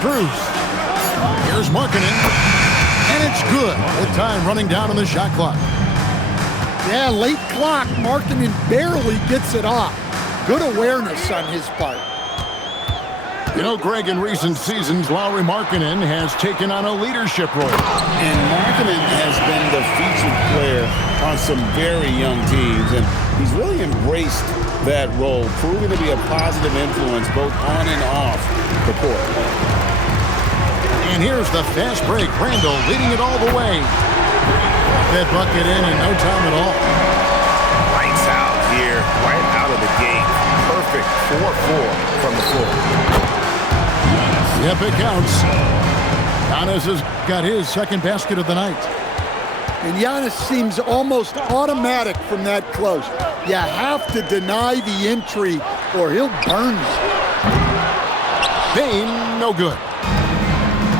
Strus. Here's Markkanen. And it's good with time running down on the shot clock. Yeah, late clock. Markkanen barely gets it off. Good awareness on his part. You know, Greg, in recent seasons, Lauri Markkanen has taken on a leadership role. And Markkanen has been the featured player on some very young teams, and he's really embraced that role, proving to be a positive influence both on and off the court. And here's the fast break. Randall leading it all the way. That bucket in no time at all. Lights out here, right out of the gate. Perfect 4-4 from the floor. Yep, it counts. Giannis has got his second basket of the night. And Giannis seems almost automatic from that close. You have to deny the entry or he'll burn you. Bane, no good.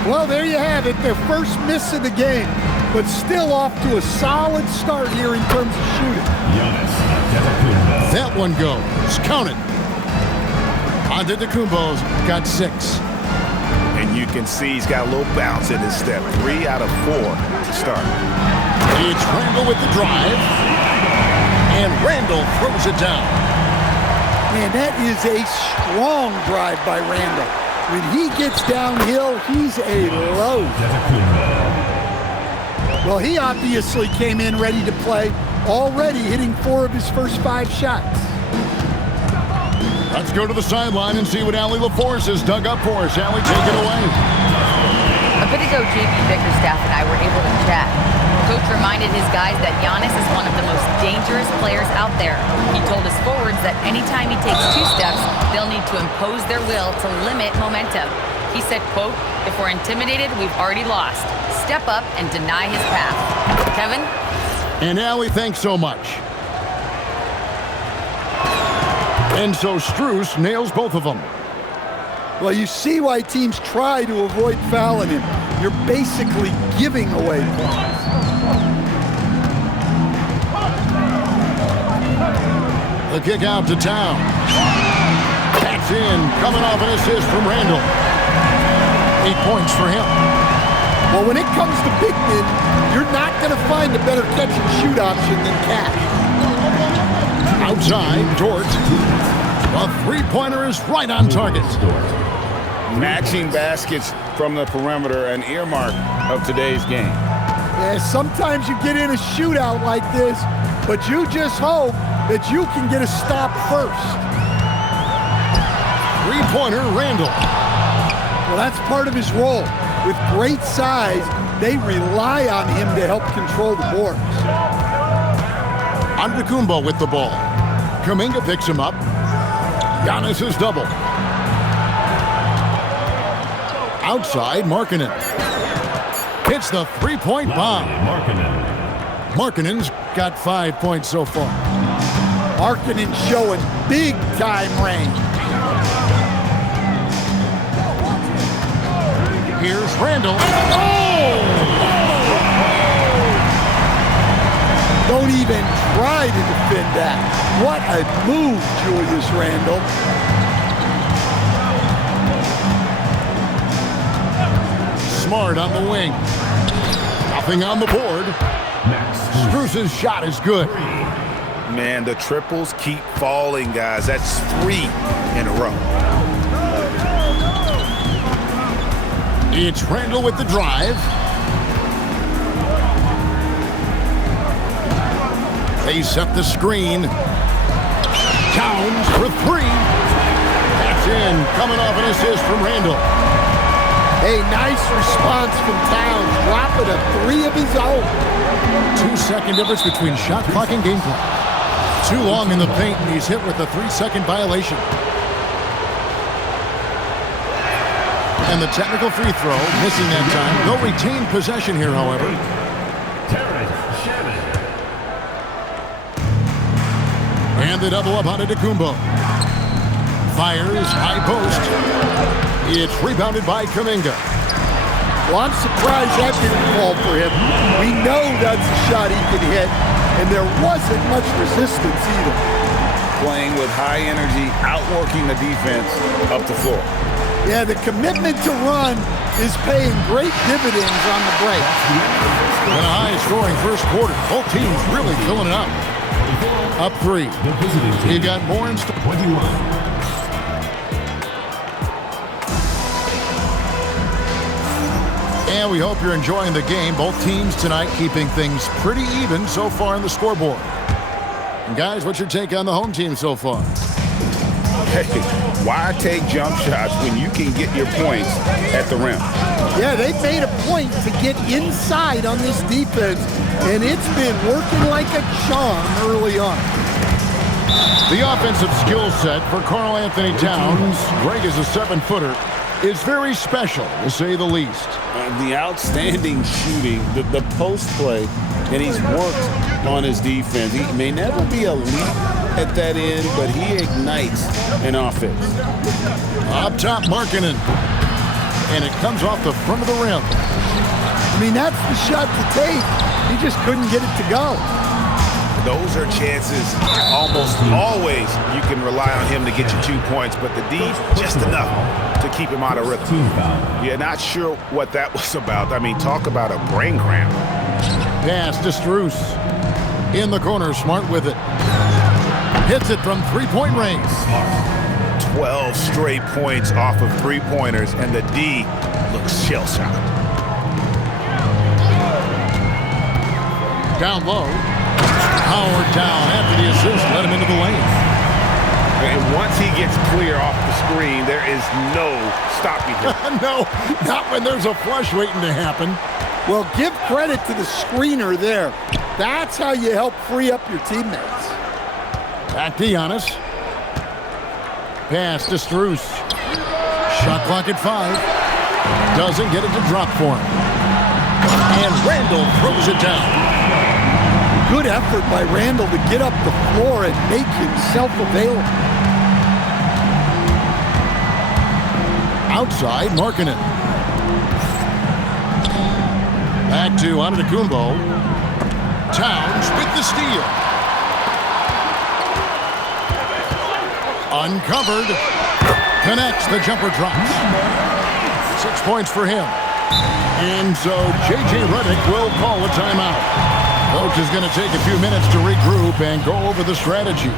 Well, there you have it. Their first miss of the game, but still off to a solid start here in terms of shooting. That one goes. Count it. Antetokounmpo's got 6. And you can see he's got a little bounce in his step. 3 out of 4 to start. It's Randall with the drive. And Randall throws it down. Man, that is a strong drive by Randall. When he gets downhill, he's a load. Well, he obviously came in ready to play, already hitting 4 of his first 5 shots. Let's go to the sideline and see what Allie LaForce has dug up for us. Allie, take it away. A bit ago, J.B. Bickerstaff and I were able to chat. Coach reminded his guys that Giannis is one of the most dangerous players out there. He told his forwards that anytime he takes 2 steps, they'll need to impose their will to limit momentum. He said, quote, "If we're intimidated, we've already lost. Step up and deny his path." Kevin? And Allie, thanks so much. And so Strus nails both of them. Well, you see why teams try to avoid fouling him. You're basically giving away points. The kick out to Town. That's in, coming off an assist from Randall. 8 points for him. Well, when it comes to big men, you're not going to find a better catch-and-shoot option than Cash. Outside, Dort. The three-pointer is right on target. Matching baskets from the perimeter, an earmark of today's game. Yeah, sometimes you get in a shootout like this, but you just hope that you can get a stop first. Three-pointer, Randall. Well, that's part of his role. With great size, they rely on him to help control the boards. Antetokounmpo with the ball. Kuminga picks him up. Giannis is double. Outside, Markkanen. Hits the three-point bomb. Markkanen's got 5 points so far. Markkanen showing big-time range. Here's Randall. Oh! Don't even try to defend that. What a move, Julius Randle. Smart on the wing. Nothing on the board. Strus's shot is good. Man, the triples keep falling, guys. That's 3 in a row. It's Randall with the drive. They set the screen. Towns for 3. That's in. Coming off an assist from Randall. A nice response from Towns, dropping a 3 of his own. 2-second difference between shot clock and game clock. Too long in the paint, and he's hit with a 3-second violation. And the technical free throw, missing that time. They'll retain possession here, however. And the double up on Antetokounmpo. Fires, high post. It's rebounded by Kuminga. Well, I'm surprised that didn't fall for him. We know that's a shot he could hit, and there wasn't much resistance either. Playing with high energy, outworking the defense up the floor. Yeah, the commitment to run is paying great dividends on the break. In a high-scoring first quarter, both teams really filling it up. Up 3. You got more in 21. And we hope you're enjoying the game. Both teams tonight keeping things pretty even so far in the scoreboard. And guys, what's your take on the home team so far? Hey, why take jump shots when you can get your points at the rim? Yeah, they've made a point to get inside on this defense, and it's been working like a charm early on. The offensive skill set for Karl Anthony Towns, Greg is a 7-footer, is very special, to say the least. The outstanding shooting, the post play, and he's worked on his defense. He may never be elite at that end, but he ignites an offense. Up top, Markkanen. And it comes off the front of the rim. I mean, that's the shot to take. He just couldn't get it to go. Those are chances almost always you can rely on him to get you 2 points, but the D, just enough to keep him out of rhythm. Yeah, not sure what that was about. I mean, talk about a brain cramp. Pass to Strus. In the corner, Smart with it. Hits it from three-point range. 12 straight points off of three-pointers, and the D looks shell-shocked. Down low. Howard down after the assist. Let him into the lane. And once he gets clear off the screen, there is no stopping him. No, not when there's a flush waiting to happen. Well, give credit to the screener there. That's how you help free up your teammates. Back to Giannis. Pass to Strus. Shot clock at 5. Doesn't get it to drop for him. And Randall throws it down. Good effort by Randall to get up the floor and make himself available. Outside, Markkanen. Back to Antetokounmpo. Towns with the steal. Uncovered. Connects, the jumper drops. 6 points for him. And so J.J. Redick will call a timeout. Coach is going to take a few minutes to regroup and go over the strategy.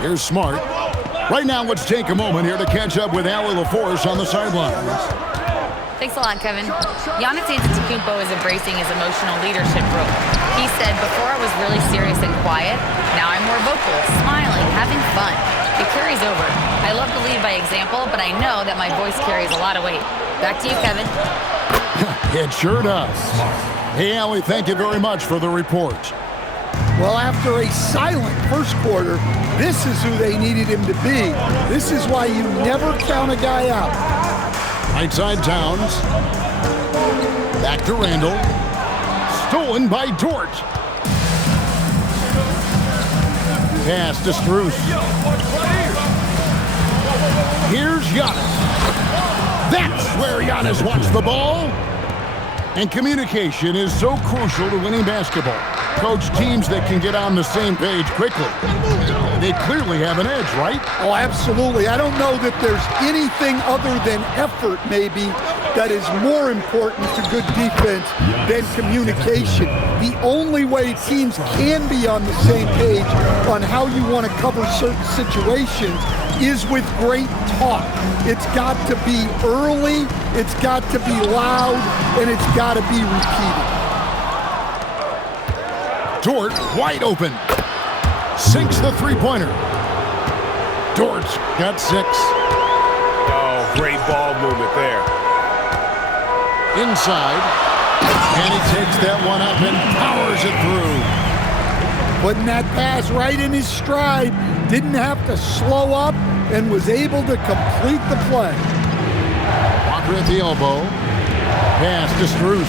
Here's Smart. Right now, let's take a moment here to catch up with Allie LaForce on the sidelines. Thanks a lot, Kevin. Giannis Antetokounmpo is embracing his emotional leadership role. He said, before I was really serious and quiet, now I'm more vocal, smiling, having fun. It carries over. I love to lead by example, but I know that my voice carries a lot of weight. Back to you, Kevin. It sure does. Hey, Allie, thank you very much for the report. Well, after a silent first quarter, this is who they needed him to be. This is why you never count a guy out. Right side Towns. Back to Randall. Stolen by Dort. Pass to Strus. Here's Giannis. That's where Giannis wants the ball. And communication is so crucial to winning basketball. Coach, teams that can get on the same page quickly, they clearly have an edge, right? Oh, absolutely. I don't know that there's anything other than effort, maybe, that is more important to good defense than communication. The only way teams can be on the same page on how you want to cover certain situations is with great talk. It's got to be early, it's got to be loud, and it's got to be repeated. Dort wide open. Sinks the three-pointer. Dort's got 6. Oh, great ball movement there. Inside. And he takes that one up and powers it through. Putting that pass right in his stride. Didn't have to slow up and was able to complete the play. Walker at the elbow. Pass to Strus.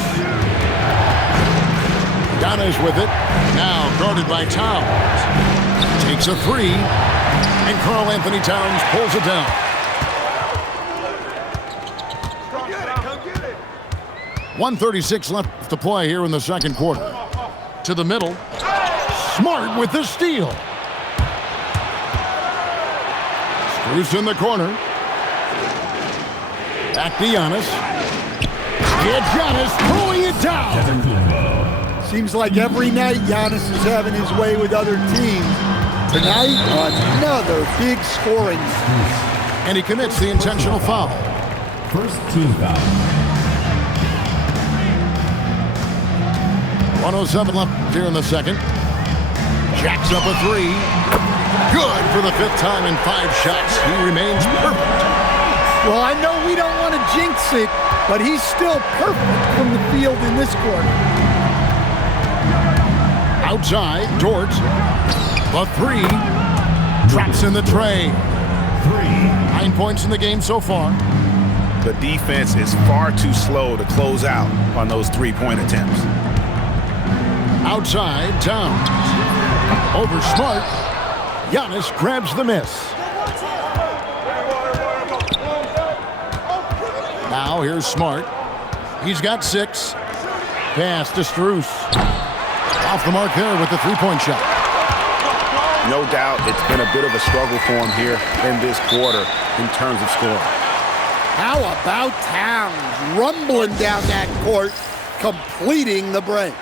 Giannis with it. Now guarded by Towns. Takes a three. And Karl-Anthony Towns pulls it down. 1:36 left to play here in the second quarter. To the middle. Smart with the steal. Strus in the corner. Back to Giannis. Get Giannis throwing it down. Seems like every night Giannis is having his way with other teams. Tonight, another big scoring. And he commits the intentional foul. First team foul. 1:07 left here in the second. Jacks up a three. Good for the 5th time in 5 shots. He remains perfect. Well, I know we don't want to jinx it, but he's still perfect from the field in this quarter. Outside, Dort. The three. Drops in the tray. 9 points in the game so far. The defense is far too slow to close out on those three-point attempts. Outside, Towns. Over Smart. Giannis grabs the miss. Now here's Smart. He's got 6. Pass to Strus. Off the mark there with the three-point shot. No doubt it's been a bit of a struggle for him here in this quarter in terms of scoring. How about Towns rumbling down that court, completing the break?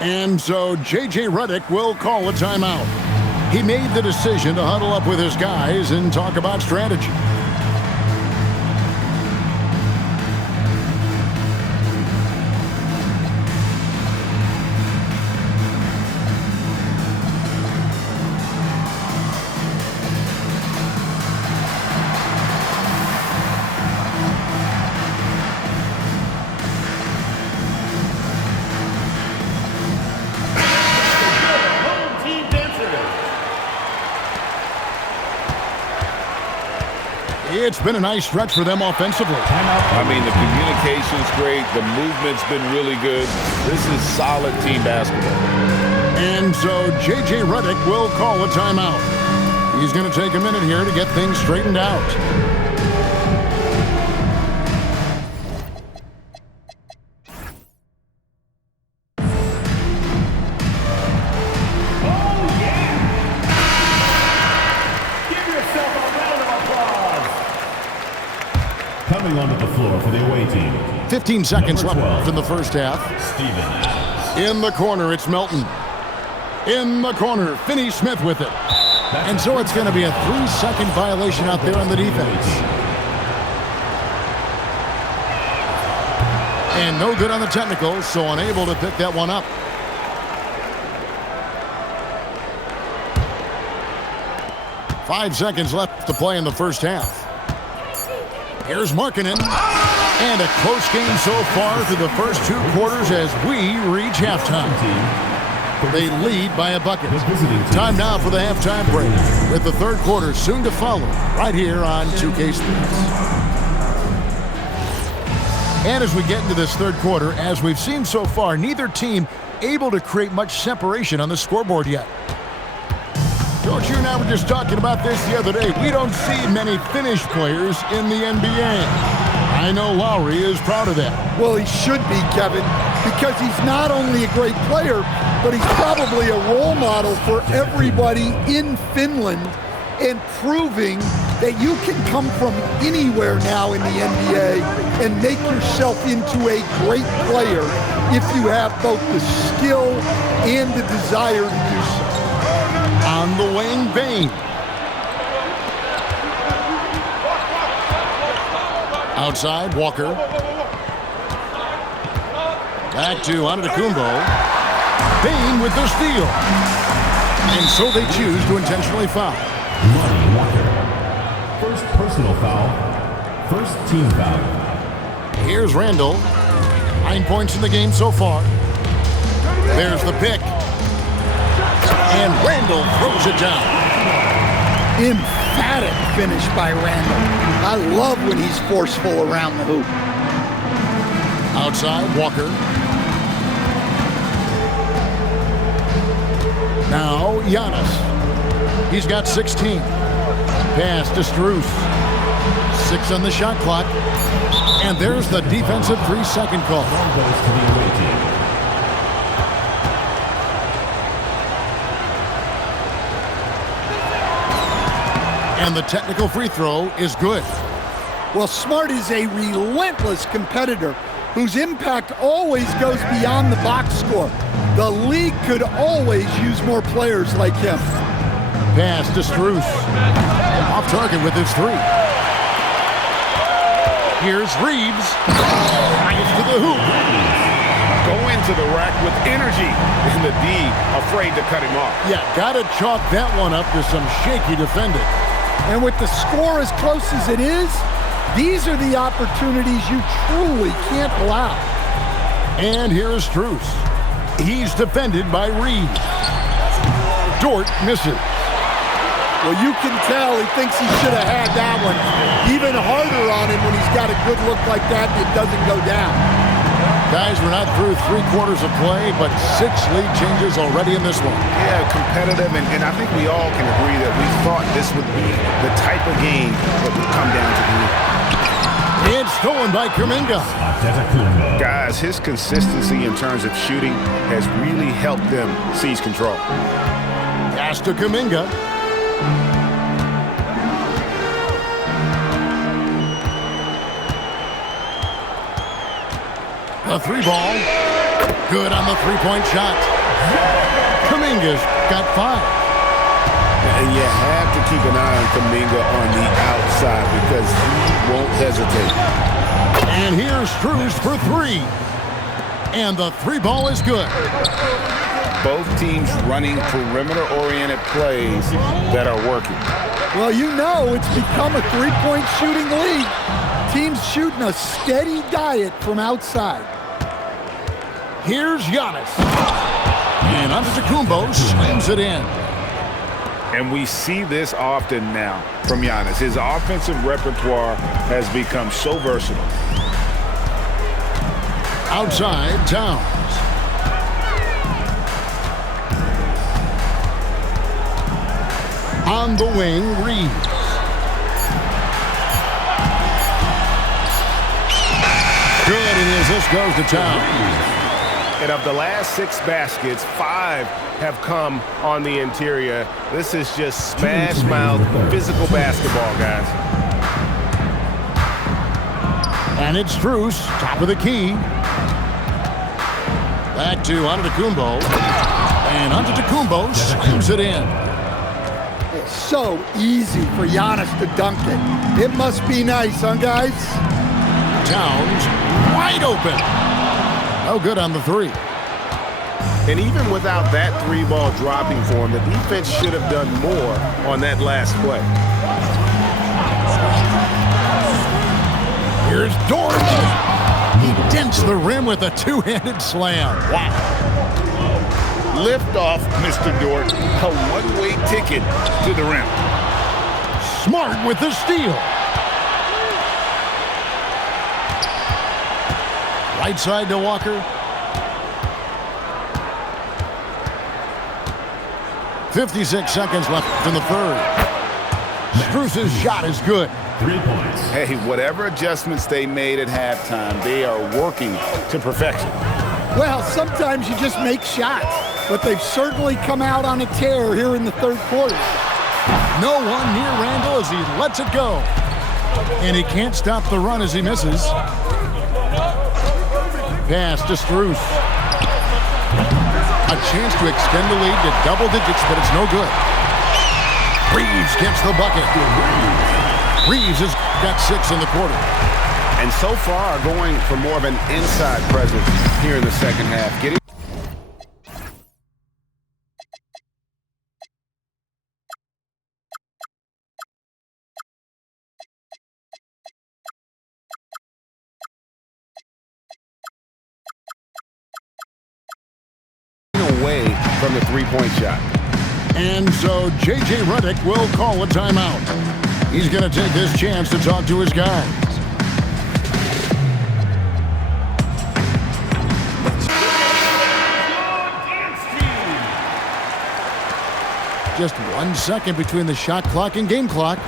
And so J.J. Redick will call a timeout. He made the decision to huddle up with his guys and talk about strategy. It's been a nice stretch for them offensively. I mean, the communication's great. The movement's been really good. This is solid team basketball. And so J.J. Redick will call a timeout. He's going to take a minute here to get things straightened out. Coming onto the floor for the away team. 15 seconds left in the first half. Stevens. In the corner, it's Melton. In the corner, Finney-Smith with it. And so it's going to be a 3-second violation out there on the defense. And no good on the technical, so unable to pick that one up. Five seconds left to play in the first half. Here's Markkanen. And a close game so far through the first 2 quarters as we reach halftime. They lead by a bucket. Time now for the halftime break, with the third quarter soon to follow right here on 2K Sports. And as we get into this third quarter, as we've seen so far, neither team able to create much separation on the scoreboard yet. Coach, you and I were just talking about this the other day. We don't see many Finnish players in the NBA. I know Lowry is proud of that. Well, he should be, Kevin, because he's not only a great player, but he's probably a role model for everybody in Finland and proving that you can come from anywhere now in the NBA and make yourself into a great player if you have both the skill and the desire to do so. On the wing, Bane. Outside, Walker. Back to Antetokounmpo. Bane with the steal. And so they choose to intentionally foul. Lonnie Walker. First personal foul. First team foul. Here's Randall. 9 points in the game so far. There's the pick. And Randall throws it down. Emphatic finish by Randall. I love when he's forceful around the hoop. Outside, Walker. Giannis. He's got 16. Pass to Strus. 6 on the shot clock. And there's the defensive 3-second call. Ball goes to the away team. And the technical free throw is good. Well, Smart is a relentless competitor whose impact always goes beyond the box score. The league could always use more players like him. Pass to Strus. Off target with his 3. Here's Reeves. Drives to the hoop. Go into the rack with energy, and the D afraid to cut him off. Yeah, gotta chalk that one up to some shaky defending. And with the score as close as it is, these are the opportunities you truly can't allow. And here is Strus. He's defended by Reeves. Dort misses. Well, you can tell he thinks he should have had that one. Even harder on him when he's got a good look like that and it doesn't go down. Guys, we're not through 3 quarters of play, but 6 lead changes already in this one. Yeah, competitive, and I think we all can agree that we thought this would be the type of game that would come down to the end. It's stolen by Kuminga. Guys, his consistency in terms of shooting has really helped them seize control. Pass to Kuminga. The 3 ball. Good on the 3-point shot. Kuminga's got 5. And you have to keep an eye on Kuminga on the outside because he won't hesitate. And here's Strus for 3. And the 3 ball is good. Both teams running perimeter-oriented plays that are working. Well, you know it's become a 3-point shooting league. Teams shooting a steady diet from outside. Here's Giannis. And Antetokounmpo slams it in. And we see this often now from Giannis. His offensive repertoire has become so versatile. Outside, Towns. On the wing, Reeves. Good, and as this goes to Towns. And of the last 6 baskets, 5 have come on the interior. This is just smash mouth, physical basketball, guys. And it's Strus, top of the key. Back to Antetokounmpo. And Antetokounmpo slams it in. It's so easy for Giannis to dunk it. It must be nice, huh, guys? Towns wide open. No good on the 3. And even without that 3-ball dropping for him, the defense should have done more on that last play. Here's Dort. He dents the rim with a 2-handed slam. Wow. Lift off, Mr. Dort. A one-way ticket to the rim. Smart with the steal. Right side to Walker. 56 seconds left in the 3rd. Strus's shot is good. 3 points. Hey, whatever adjustments they made at halftime, they are working to perfection. Well, sometimes you just make shots, but they've certainly come out on a tear here in the 3rd quarter. No one near Randall as he lets it go. And he can't stop the run as he misses. Pass to Strus. A chance to extend the lead to double digits, but it's no good. Reeves gets the bucket. Reeves has got 6 in the quarter. And so far, going for more of an inside presence here in the second half. Getting away from the 3-point shot. And so J.J. Redick will call a timeout. He's going to take this chance to talk to his guys. Just 1 second between the shot clock and game clock.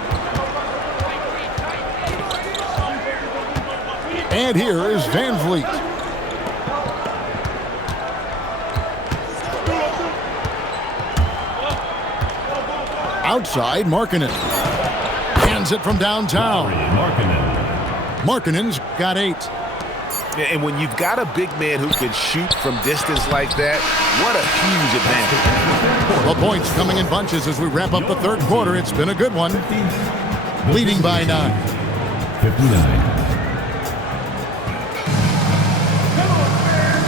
And here is Van Vliet. Outside, Markkanen. Hands it from downtown. Markkanen's got 8. And when you've got a big man who can shoot from distance like that, what a huge advantage. The points coming in bunches as we wrap up the third quarter. It's been a good one. Leading by 9. 59.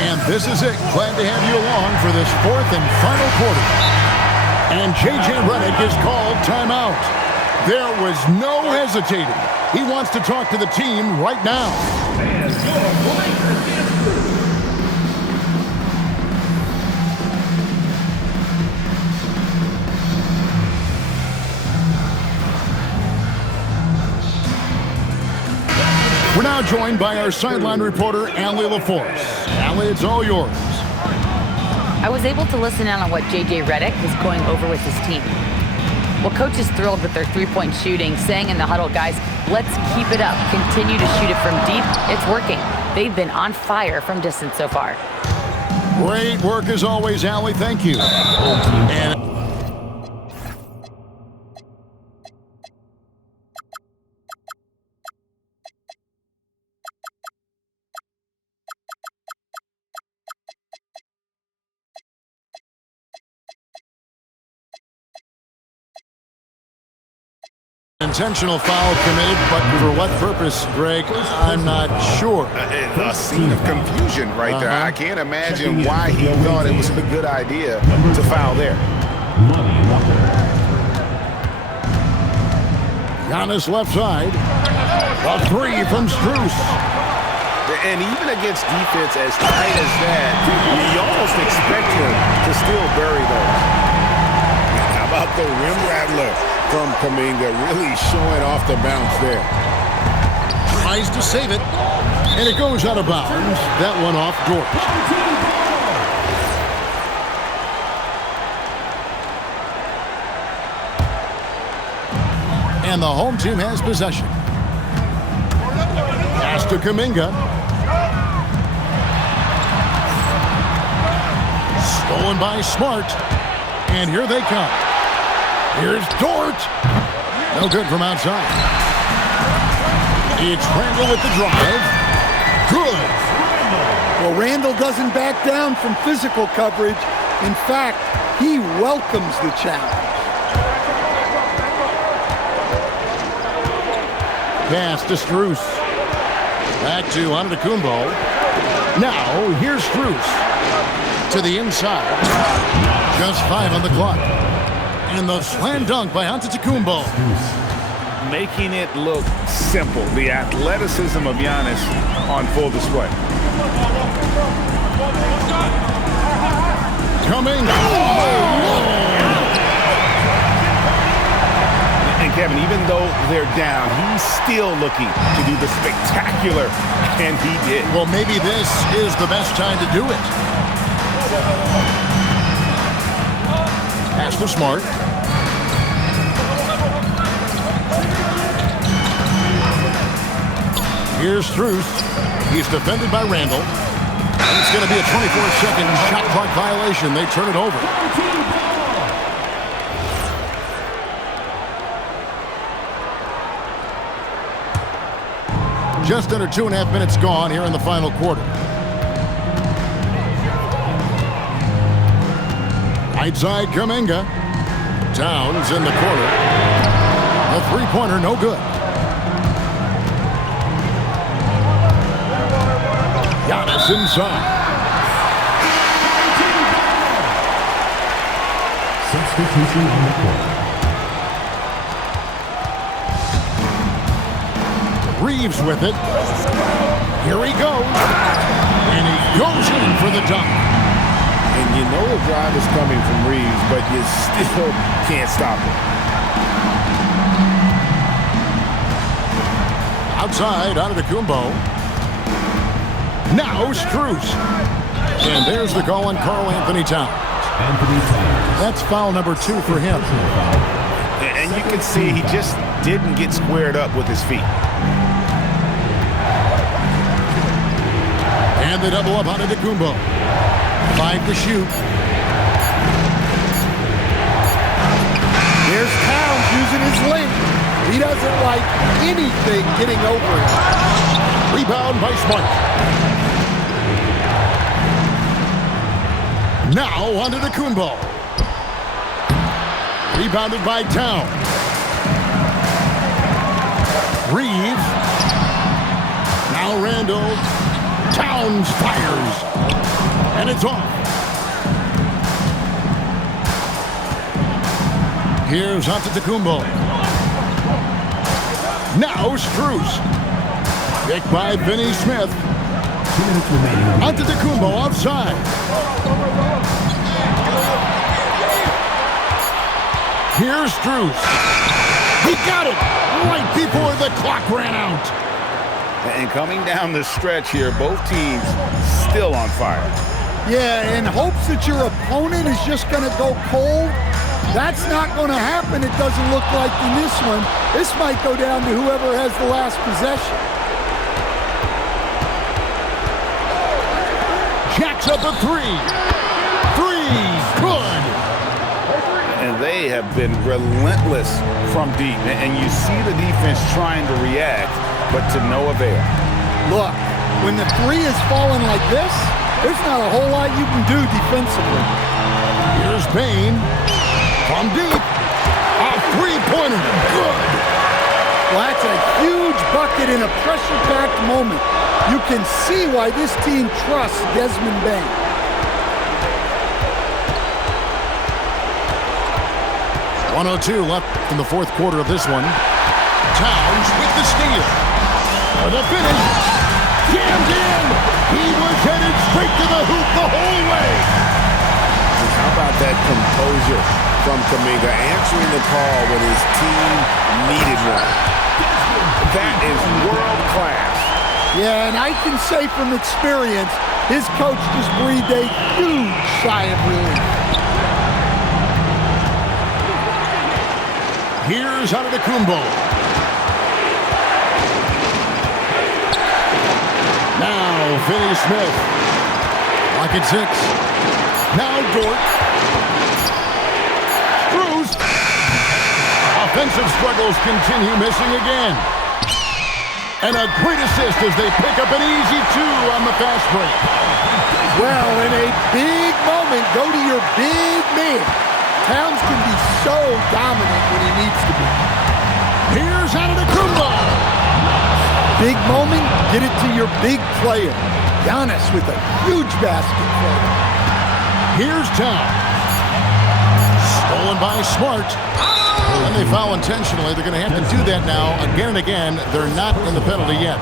And this is it. Glad to have you along for this fourth and final quarter. And J.J. Redick is called timeout. There was no hesitating. He wants to talk to the team right now. We're now joined by our sideline reporter, Allie LaForce. Allie, it's all yours. I was able to listen in on what J.J. Redick was going over with his team. Well, coach is thrilled with their three-point shooting, saying in the huddle, guys, let's keep it up. Continue to shoot it from deep. It's working. They've been on fire from distance so far. Great work as always, Allie. Thank you. And intentional foul committed, but for what purpose, Greg? I'm not sure. A scene of confusion right there. I can't imagine why he thought it was a good idea to foul there. Giannis left side. A 3 from Strus. And even against defense as tight as that, you almost expect him to still bury those. How about the rim rattler from Kuminga, really showing off the bounce there. Tries to save it, and it goes out of bounds. That one off Dort. And the home team has possession. Pass to Kuminga. Stolen by Smart. And here they come. Here's Dort. No good from outside. It's Randall with the drive. Good. Well, Randall doesn't back down from physical coverage. In fact, he welcomes the challenge. Pass to Strus. Back to Antetokounmpo. Now, here's Strus. To the inside. Just 5 on the clock. And the slam dunk by Antetokounmpo. Making it look simple. The athleticism of Giannis on full display. Coming. And Kevin, even though they're down, he's still looking to do the spectacular, and he did. Well, maybe this is the best time to do it. Pass to Smart. Here's Strus. He's defended by Randall. And it's going to be a 24-second shot clock violation. They turn it over. Just under 2.5 minutes gone here in the final quarter. Right side, Kuminga. Towns in the corner. A three-pointer, no good. Giannis inside. Substitution on the court. Reeves with it. Here he goes. And he goes in for the dunk. And you know the drive is coming from Reeves, but you still can't stop it. Outside, Antetokounmpo. Now Strus. And there's the call on Karl Anthony Towns. Anthony Tynes. That's foul number 2 for him. Personal foul. And you can see he just didn't get squared up with his feet. And the double up on Antetokounmpo. 5 to shoot. There's Towns using his length. He doesn't like anything getting over him. Rebound by Smart. Now on to Antetokounmpo. Rebounded by Towns. Reeves. Now Randall. Towns fires. And it's off. Here's Antetokounmpo. Now Strus. Picked by Finney Smith. 2 minutes remaining. Antetokounmpo offside. Here's Strus. He got it right before the clock ran out. And coming down the stretch here, both teams still on fire. Yeah, in hopes that your opponent is just going to go cold. That's not going to happen, it doesn't look like in this one. This might go down to whoever has the last possession. Jacks up a 3. 3, good. And they have been relentless from deep. And you see the defense trying to react, but to no avail. Look, when the 3 is falling like this, there's not a whole lot you can do defensively. Here's Bain from deep. A three-pointer, good. Well, that's a huge bucket in a pressure-packed moment. You can see why this team trusts Desmond Bain. .102 left in the fourth quarter of this one. Towns with the steal. For the finish. Jammed in. He was headed straight to the hoop the whole way. How about that composure from Kuminga, answering the call when his team needed one? That is world class. Yeah, and I can say from experience, his coach just breathed a huge sigh of relief. Here's Antetokounmpo. Now Finney Smith. Lock at 6. Now Dort. Strus. Offensive struggles continue, missing again. And a great assist as they pick up an easy 2 on the fast break. Well, in a big moment, go to your big man. Towns can be so dominant when he needs to be. Here's Antetokounmpo. Big moment, get it to your big player. Giannis with a huge basket for him. Here's Towns. Stolen by Smart. And they foul intentionally. They're going to have to do that now again and again. They're not in the penalty yet.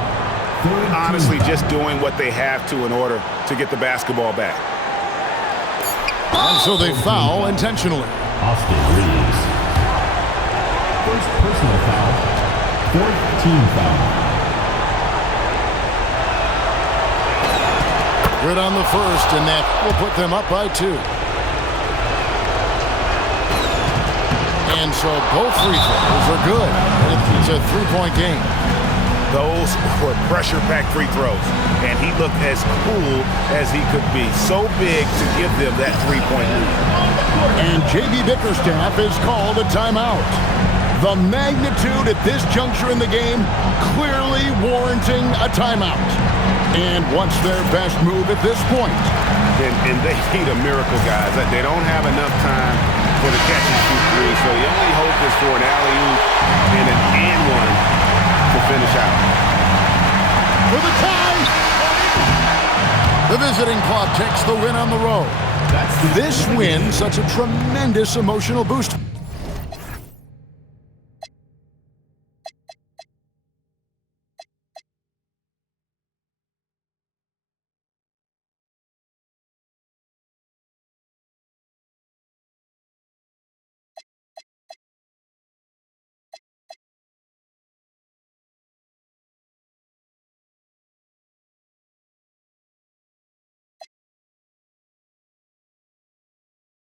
Honestly, just doing what they have to in order to get the basketball back. And so they foul intentionally. Austin Reeves. First personal foul. Fourth team foul. Good on the first, and that will put them up by 2. And so both free throws are good. It's a 3-point game. Those were pressure-packed free throws, and he looked as cool as he could be. So big to give them that 3-point lead. And J.B. Bickerstaff is called a timeout. The magnitude at this juncture in the game clearly warranting a timeout. And what's their best move at this point? And they need a miracle, guys. They don't have enough time for the catch and shoot 3, so the only hope is for an alley-oop and an and-one to finish out. For the tie! The visiting club takes the win on the road. This win, such a tremendous emotional boost.